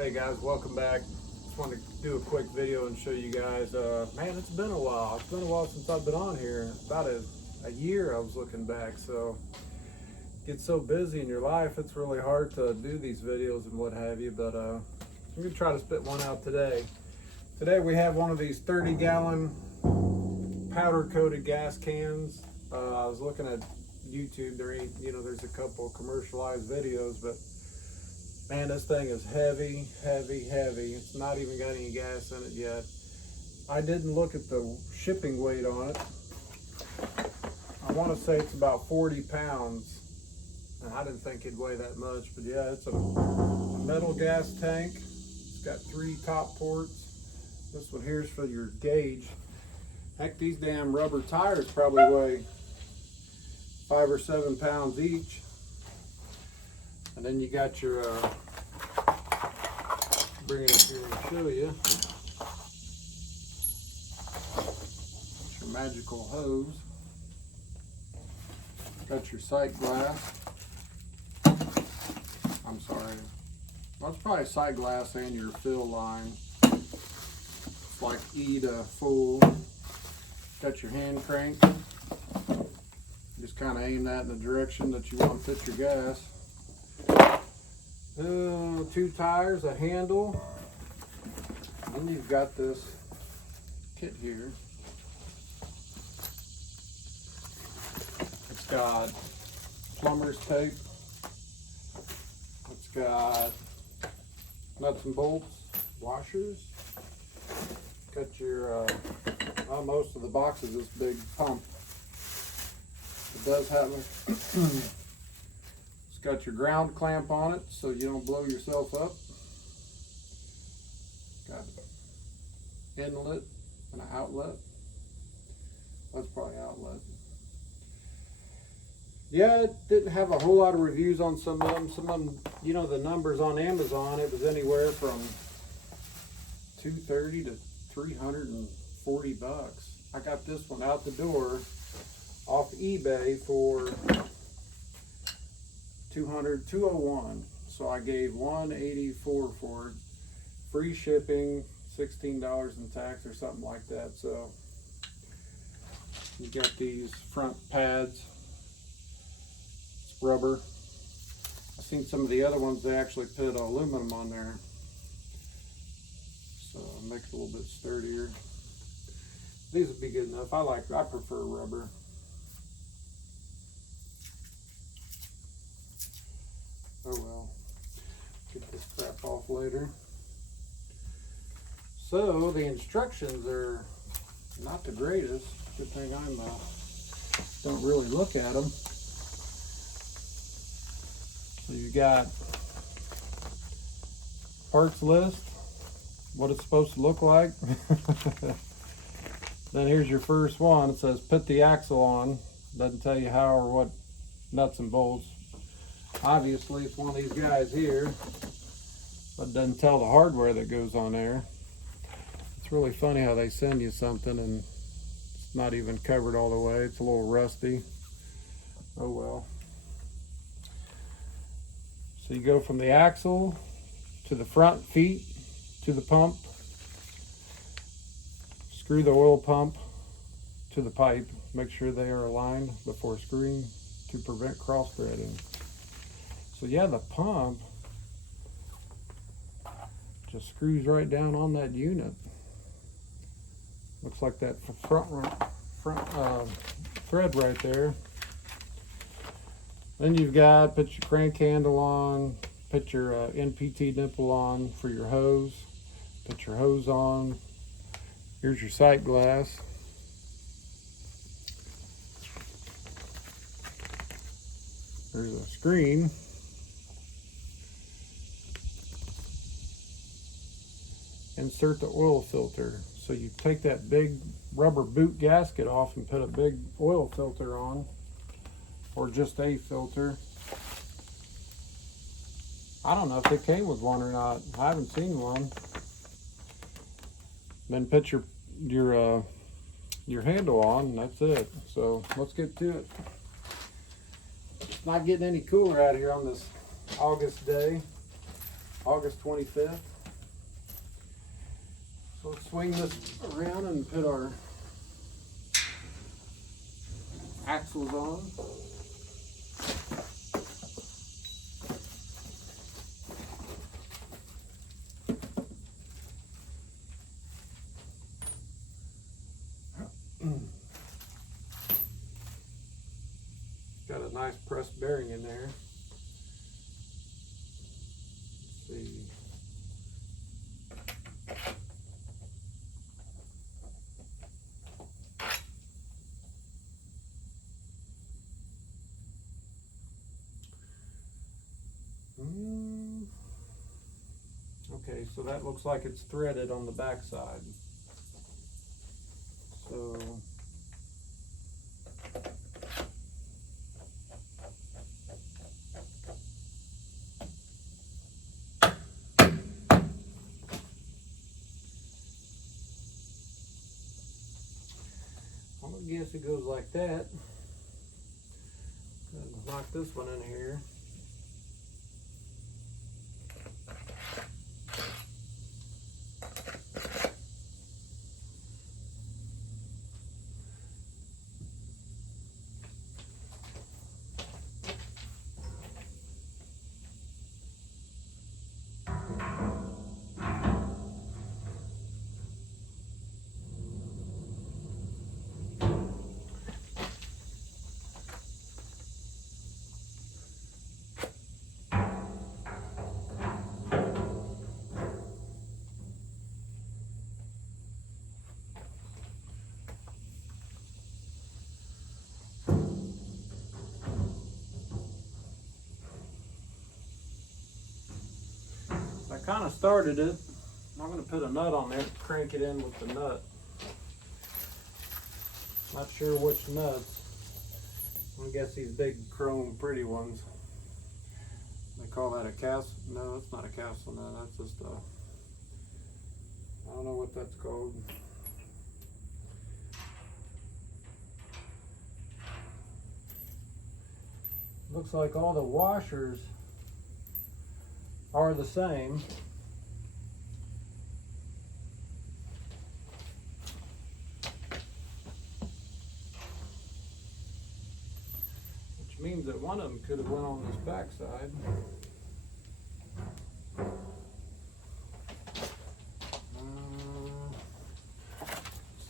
Hey guys, welcome back. Just wanted to do a quick video and show you guys, man, it's been a while. It's been a while since I've been on here. About a year I was looking back, so get so busy in your life, it's really hard to do these videos and what have you, but I'm gonna try to spit one out today. Today we have one of these 30-gallon powder coated gas cans. I was looking at YouTube, there's a couple commercialized videos, but man, this thing is heavy. It's not even got any gas in it yet. I didn't look at the shipping weight on it. I want to say it's about 40 pounds. And I didn't think it'd weigh that much, but yeah, it's a metal gas tank. It's got 3 top ports. This one here is for your gauge. Heck, these damn rubber tires probably weigh 5 or 7 pounds each. And then you got your, bring it up here and show you. That's your magical hose. Got your sight glass. I'm sorry. Well, it's probably sight glass and your fill line. It's like E to full. Got your hand crank. Just kind of aim that in the direction that you want to fit your gas. 2 tires, a handle, and you've got this kit here. It's got plumber's tape. It's got nuts and bolts, washers. Got your, most of the box is this big pump. It does have a got your ground clamp on it so you don't blow yourself up. Got an inlet and an outlet. That's probably outlet. Yeah, it didn't have a whole lot of reviews on some of them. Some of them, the numbers on Amazon, it was anywhere from $230 to $340. I got this one out the door off eBay for $201, so I gave $184 for it, free shipping, $16 in tax or something like that. So you got these front pads, it's rubber. I've seen some of the other ones, they actually put aluminum on there, so it makes it a little bit sturdier. These would be good enough. I prefer rubber. Oh well, get this crap off later. So the instructions are not the greatest. Good thing I don't really look at them. So you got parts list, what it's supposed to look like. Then here's your first one. It says put the axle on. Doesn't tell you how or what nuts and bolts. Obviously it's one of these guys here, but it doesn't tell the hardware that goes on there. It's really funny how they send you something and it's not even covered all the way. It's a little rusty. Oh well. So you go from the axle to the front feet to the pump. Screw the oil pump to the pipe. Make sure they are aligned before screwing to prevent cross-threading. So yeah, the pump just screws right down on that unit. Looks like that front thread right there. Then you've got, put your crank handle on, put your NPT nipple on for your hose, put your hose on. Here's your sight glass. There's a screen. Insert the oil filter. So you take that big rubber boot gasket off and put a big oil filter on, or just a filter. I don't know if it came with one or not. I haven't seen one. Then put your handle on, and that's it. So let's get to it. It's not getting any cooler out here on this August day. August 25th. So let's swing this around and put our axles on. Got a nice pressed bearing in there. Let's see. Okay, so that looks like it's threaded on the back side. So I guess it goes like that. Knock this one in here. I kind of started it. I'm going to put a nut on there, crank it in with the nut. Not sure which nuts. I'm going to guess these big chrome pretty ones. They call that a castle. No, it's not a castle nut. That's just a, I don't know what that's called. Looks like all the washers are the same. Which means that one of them could have went on this back side.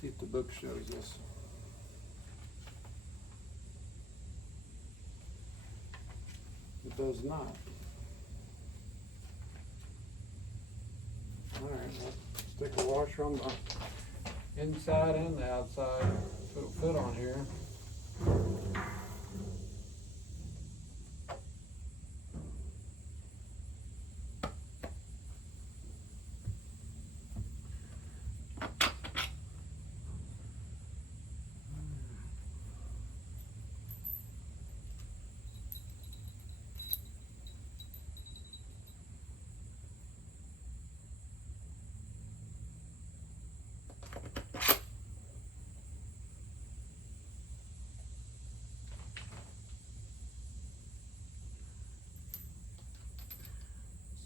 See if the book shows this. It does not. Alright, well, stick a washer on the inside and the outside so it'll fit on here.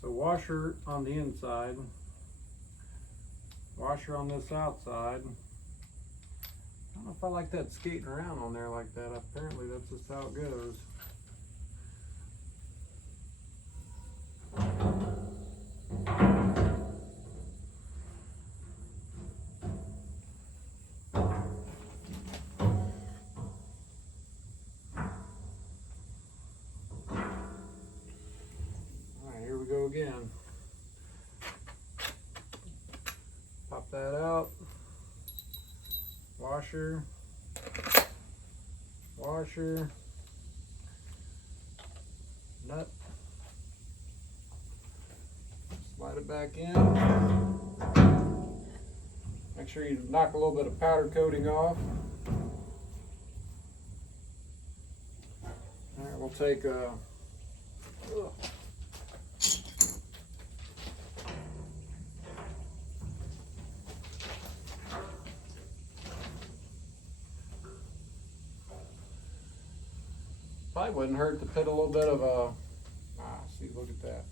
So washer on the inside, washer on this outside. I don't know if I like that skating around on there like that. Apparently that's just how it goes. Go again. Pop that out. Washer. Washer. Nut. Slide it back in. Make sure you knock a little bit of powder coating off. All right, we'll take a probably wouldn't hurt to put a little bit of a, see, look at that.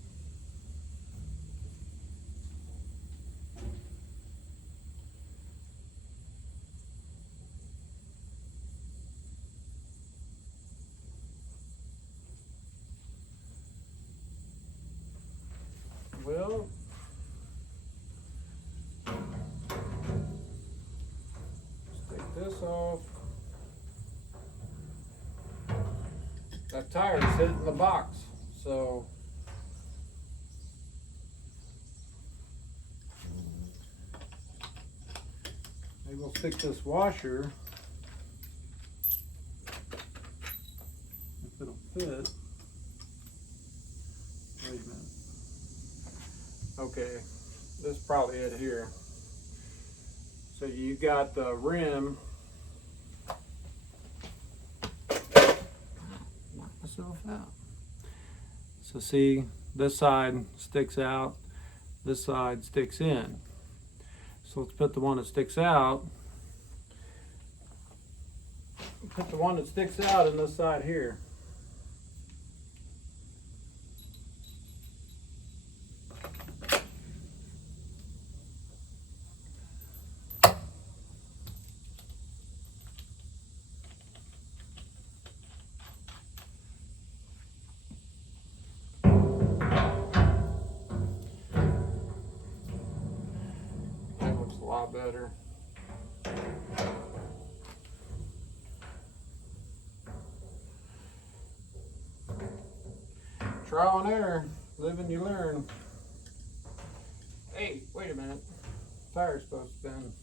Well, take this off. That tire's hitting the box, so maybe we'll stick this washer if it'll fit. Wait a minute. Okay, this is probably it here. So you got the rim. Knock myself out. So see, this side sticks out, this side sticks in. So let's put the one that sticks out. Put the one that sticks out in this side here. That looks a lot better. Trial and error, live and you learn. Hey, wait a minute. Tire's supposed to spin.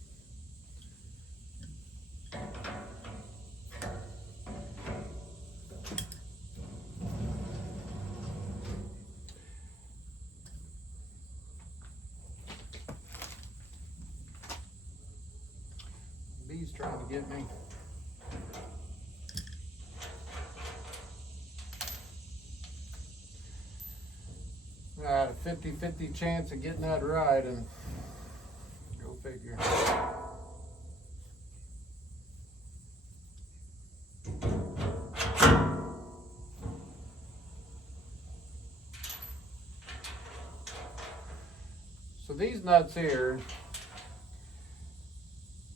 Bee's trying to get me. I had a 50-50 chance of getting that right, and go figure. So these nuts here,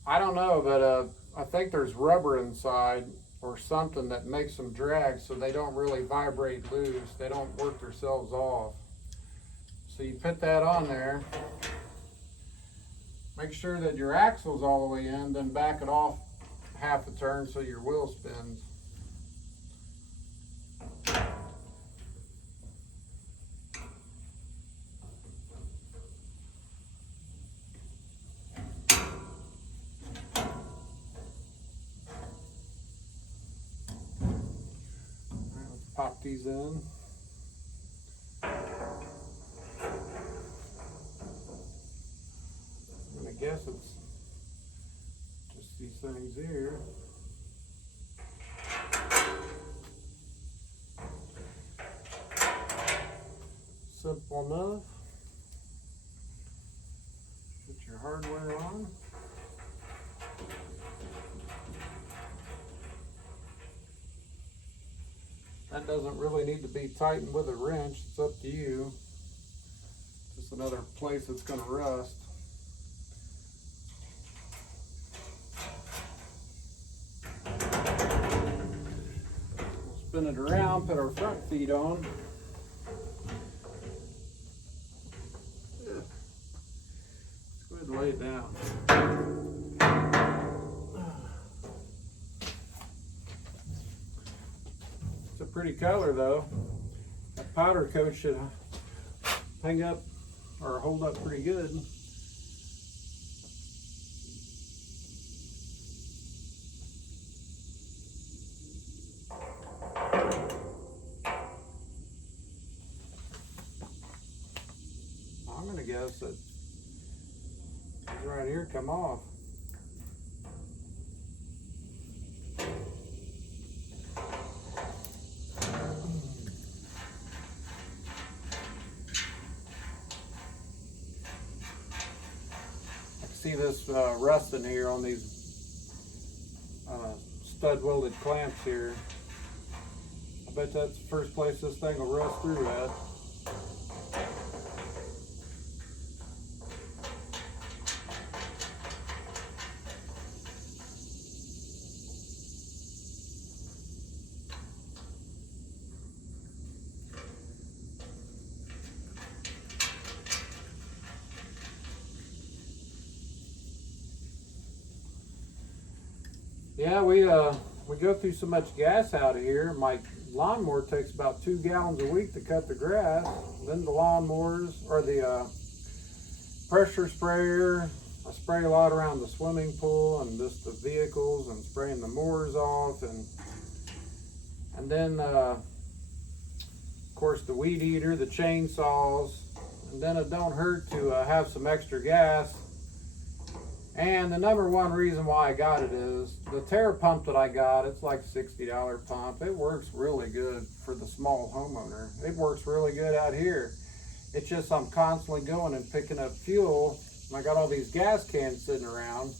I don't know, but I think there's rubber inside or something that makes them drag so they don't really vibrate loose. They don't work themselves off. So you put that on there, make sure that your axle's all the way in, then back it off half a turn so your wheel spins. Alright, let's pop these in. I guess it's just these things here. Simple enough. Put your hardware on. That doesn't really need to be tightened with a wrench. It's up to you. Just another place that's going to rust. Spin it around, put our front feet on. Let's go ahead and lay it down. It's a pretty color though. That powder coat should hang up or hold up pretty good. I'm gonna guess that these right here come off. I can see this rusting here on these stud welded clamps here. I bet that's the first place this thing will rust through at. Yeah, we go through so much gas out of here. My lawnmower takes about 2 gallons a week to cut the grass. Then the lawnmowers or the pressure sprayer. I spray a lot around the swimming pool and just the vehicles and spraying the mowers off, and then of course the weed eater, the chainsaws, and then it don't hurt to have some extra gas. And the number one reason why I got it is the Terra pump that I got. It's like $60 pump. It works really good for the small homeowner. It works really good out here. It's just I'm constantly going and picking up fuel. And I got all these gas cans sitting around.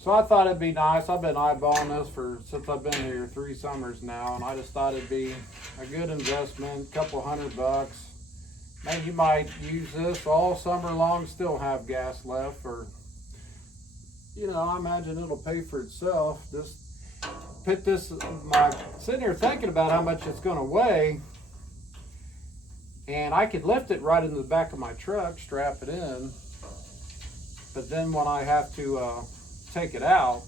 So I thought it'd be nice. I've been eyeballing this since I've been here 3 summers now, and I just thought it'd be a good investment, a couple $100. Maybe you might use this all summer long, still have gas left, or I imagine it'll pay for itself. Just put this. Sitting here thinking about how much it's going to weigh. And I could lift it right into the back of my truck, strap it in. But then when I have to take it out,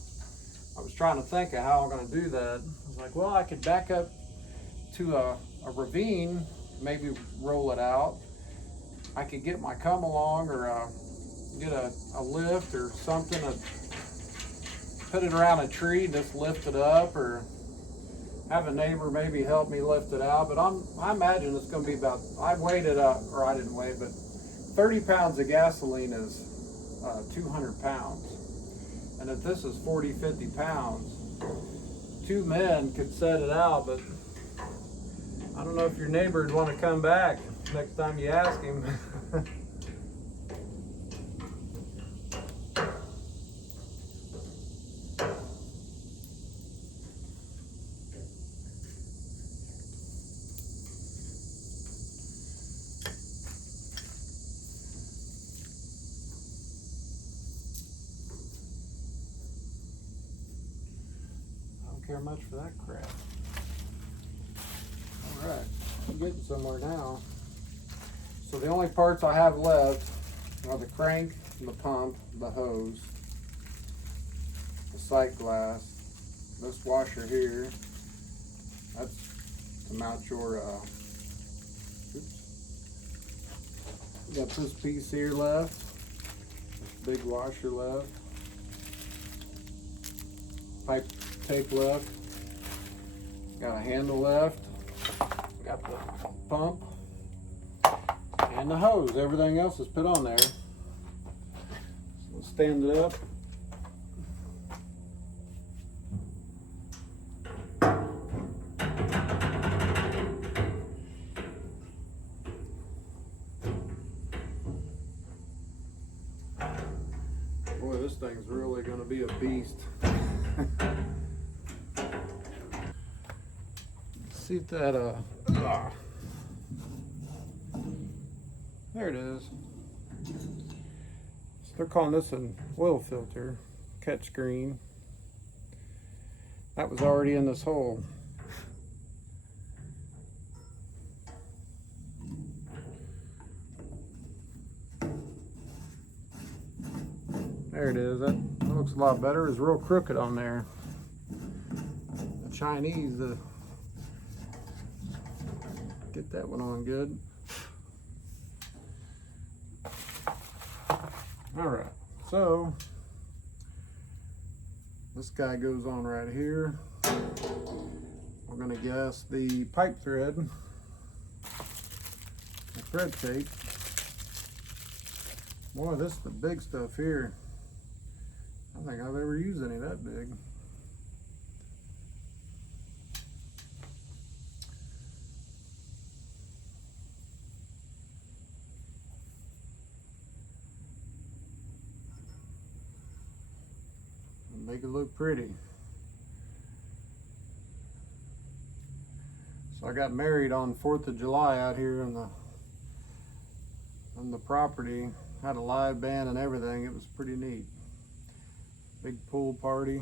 I was trying to think of how I'm going to do that. I was like, well, I could back up to a ravine, maybe roll it out. I could get my come along or get a lift or something to put it around a tree, just lift it up, or have a neighbor maybe help me lift it out. But I imagine it's going to be about, I weighed it up, or I didn't weigh it, but 30 pounds of gasoline is 200 pounds. And if this is 40, 50 pounds, 2 men could set it out. But I don't know if your neighbor would want to come back next time you ask him. Care much for that crap. All right, I'm getting somewhere now. So the only parts I have left are the crank, the pump, the hose, the sight glass, this washer here. That's to mount your got this piece here left, this big washer left, pipe tape left, got a handle left, got the pump and the hose. Everything else is put on there. So we'll stand it up. Boy, this thing's really going to be a beast. See if that there it is. So they're calling this an oil filter, catch screen. That was already in this hole. There it is. That looks a lot better. It's real crooked on there. The Chinese, get that one on good. All right, so this guy goes on right here. We're gonna guess the pipe thread, the thread tape. Boy, this is the big stuff here. I don't think I've ever used any that big. Make it look pretty. So I got married on 4th of July out here on the property. Had a live band and everything. It was pretty neat. Big pool party.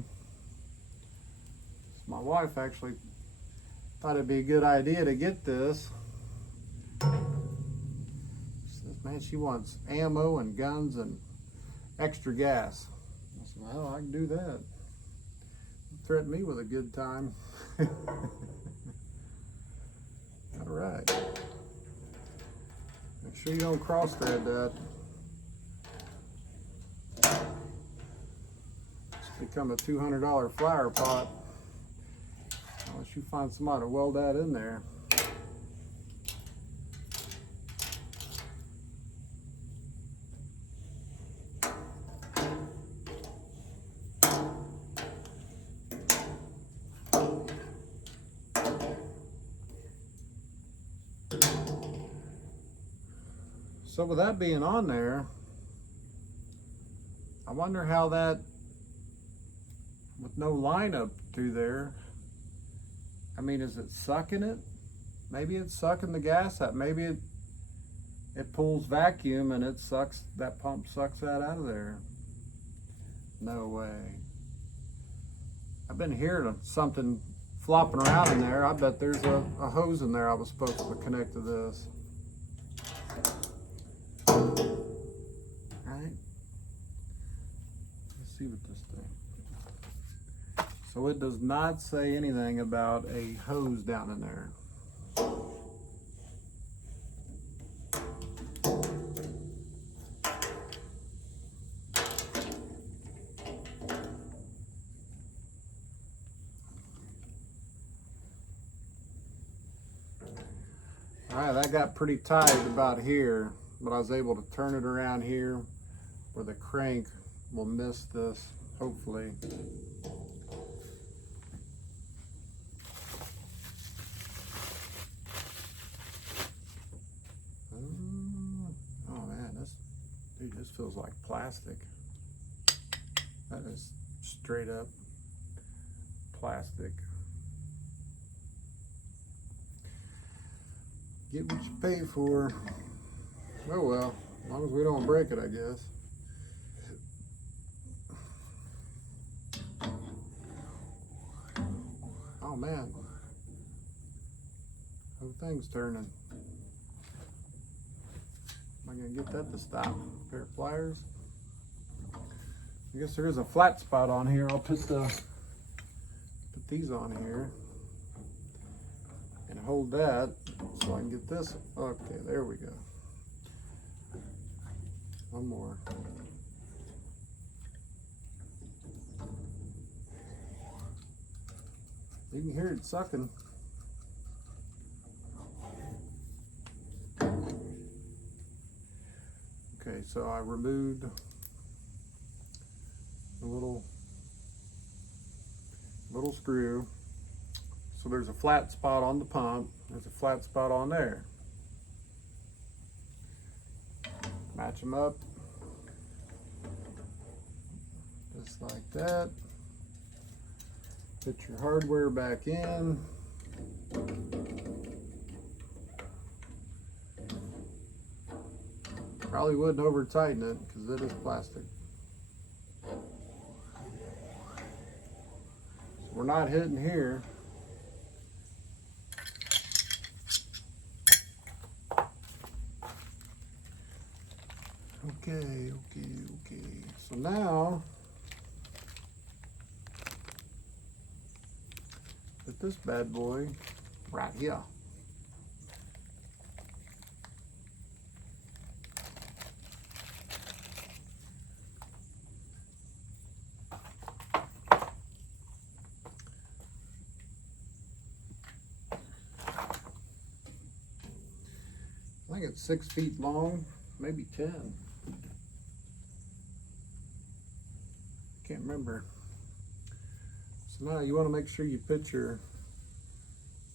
So my wife actually thought it'd be a good idea to get this. She says, man, she wants ammo and guns and extra gas. I said, well, I can do that. threaten me with a good time. All right. Make sure you don't cross thread that. It's become a $200 flower pot. Unless you find somebody to weld that in there. So with that being on there, I wonder how that, with no line up through there, I mean, is it sucking it? Maybe it's sucking the gas out. Maybe it pulls vacuum and it sucks, that pump sucks that out of there. No way. I've been hearing something flopping around in there. I bet there's a hose in there I was supposed to connect to this. Right? Let's see what this thing. So it does not say anything about a hose down in there. All right, that got pretty tight about here, but I was able to turn it around here where the crank will miss this, hopefully. Oh man, this feels like plastic. That is straight up plastic. Get what you pay for. Oh well, as long as we don't break it, I guess. Oh man, whole thing's turning. Am I gonna get that to stop? A pair of pliers. I guess there is a flat spot on here. I'll put these on here and hold that so I can get this. Okay, there we go. One more. You can hear it sucking. Okay, so I removed the little screw. So there's a flat spot on the pump. There's a flat spot on there. Match them up. Just like that. Put your hardware back in. Probably wouldn't over tighten it because it is plastic. So we're not hitting here. Okay. So now, put this bad boy right here. I think it's 6 feet long, maybe 10. Can't remember. So now you want to make sure you put your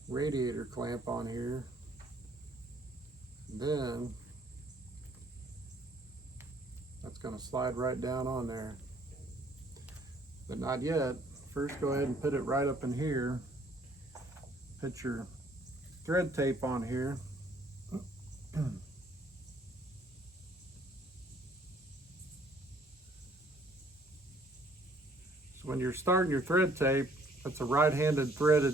radiator clamp on here. Then that's going to slide right down on there. But not yet. First, go ahead and put it right up in here. Put your thread tape on here. So when you're starting your thread tape, that's a right-handed threaded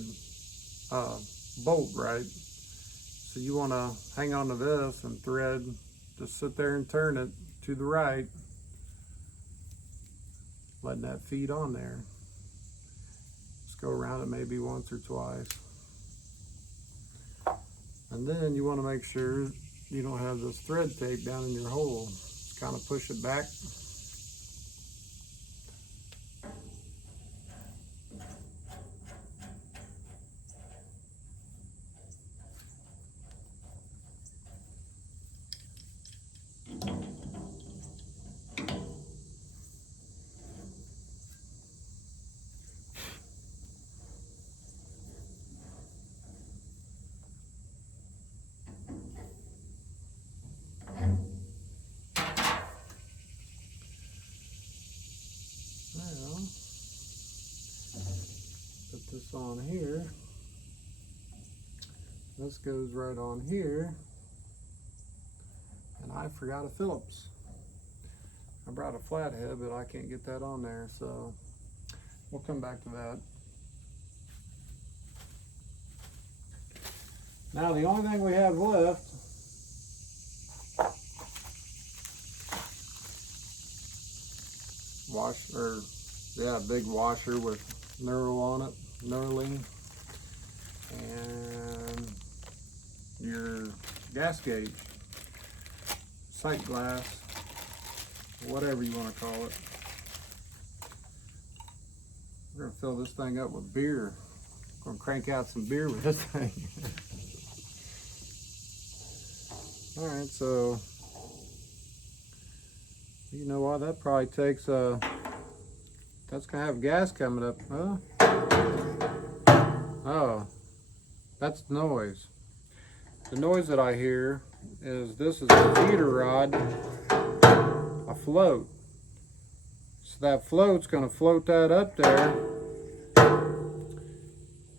bolt, right? So you want to hang on to this and thread, just sit there and turn it to the right, letting that feed on there. Just go around it maybe once or twice. And then you want to make sure you don't have this thread tape down in your hole. Just kind of push it back. Now, put this on here. This goes right on here. And I forgot a Phillips. I brought a flathead, but I can't get that on there, so we'll come back to that. Now the only thing we have left big washer with knurl on it, knurling, and your gas gauge, sight glass, whatever you want to call it. We're gonna fill this thing up with beer. We're gonna crank out some beer with this thing. All right, so you know what? That probably takes that's gonna have gas coming up, huh? Oh, that's the noise. The noise that I hear is this is a feeder rod afloat. So that float's gonna float that up there,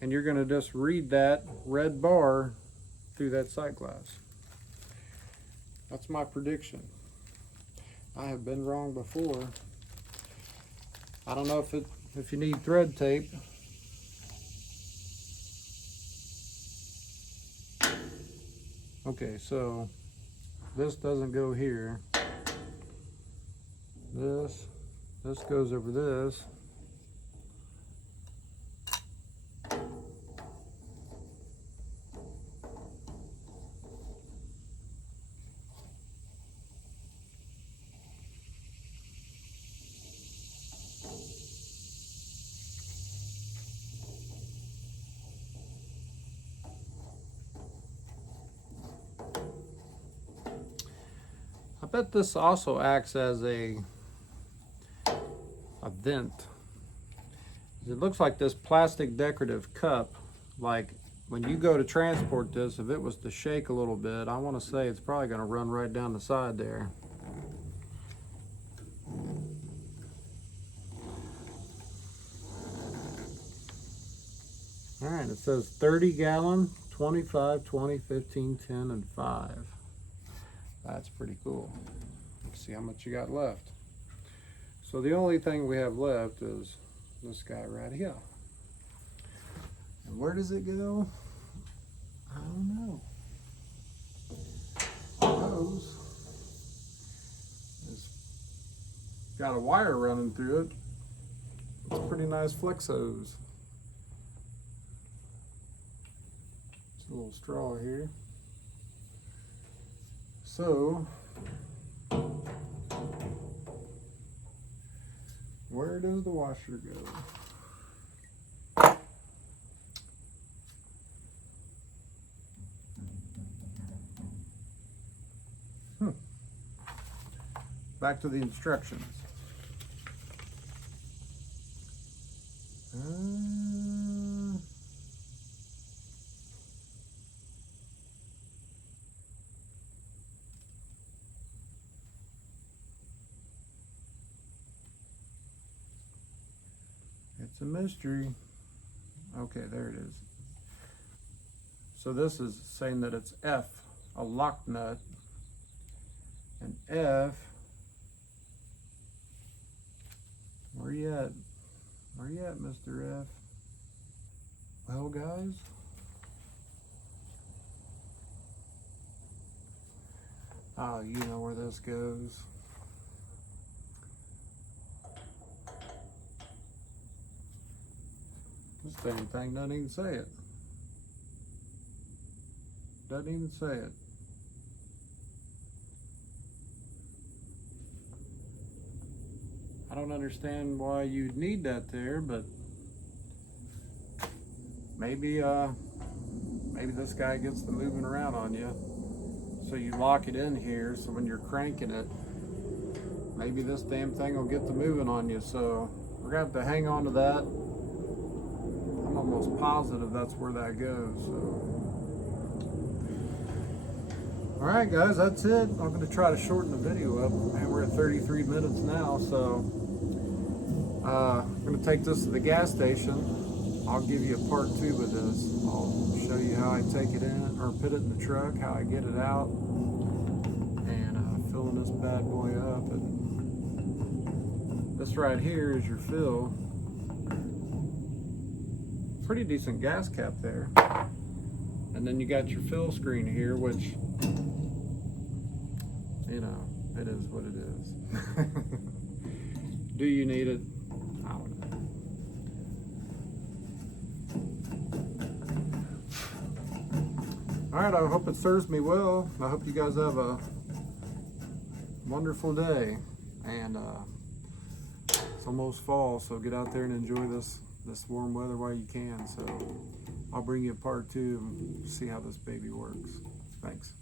and you're gonna just read that red bar through that sight glass. That's my prediction. I have been wrong before. I don't know if you need thread tape. Okay, so this doesn't go here. This goes over this. I bet this also acts as a vent. It looks like this plastic decorative cup, like when you go to transport this, if it was to shake a little bit, I want to say it's probably going to run right down the side there. All right, it says 30 gallon, 25, 20, 15, 10, and 5. That's pretty cool. Let's see how much you got left. So the only thing we have left is this guy right here. And where does it go? I don't know. Suppose it's got a wire running through it. It's a pretty nice flex hose. It's a little straw here. So, where does the washer go? Back to the instructions. It's a mystery. Okay, there it is. So this is saying that it's F, a lock nut, and F. Where you at? Where you at, Mr. F? Well, guys, you know where this goes. This dang thing doesn't even say it. Doesn't even say it. I don't understand why you'd need that there, but maybe maybe this guy gets the moving around on you. So you lock it in here, so when you're cranking it, maybe this damn thing will get the moving on you. So we're gonna have to hang on to that. I'm almost positive that's where that goes. So. All right, guys, that's it. I'm gonna try to shorten the video up, and we're at 33 minutes now. So I'm gonna take this to the gas station. I'll give you a part 2 of this. I'll show you how I take it in, or put it in the truck, how I get it out, and filling this bad boy up. And this right here is your fill. Pretty decent gas cap there. And then you got your fill screen here, which, you know, it is what it is. Do you need it? I don't know. All right, I hope it serves me well. I hope you guys have a wonderful day. And it's almost fall, so get out there and enjoy this warm weather while you can. So I'll bring you a part 2 and see how this baby works. Thanks.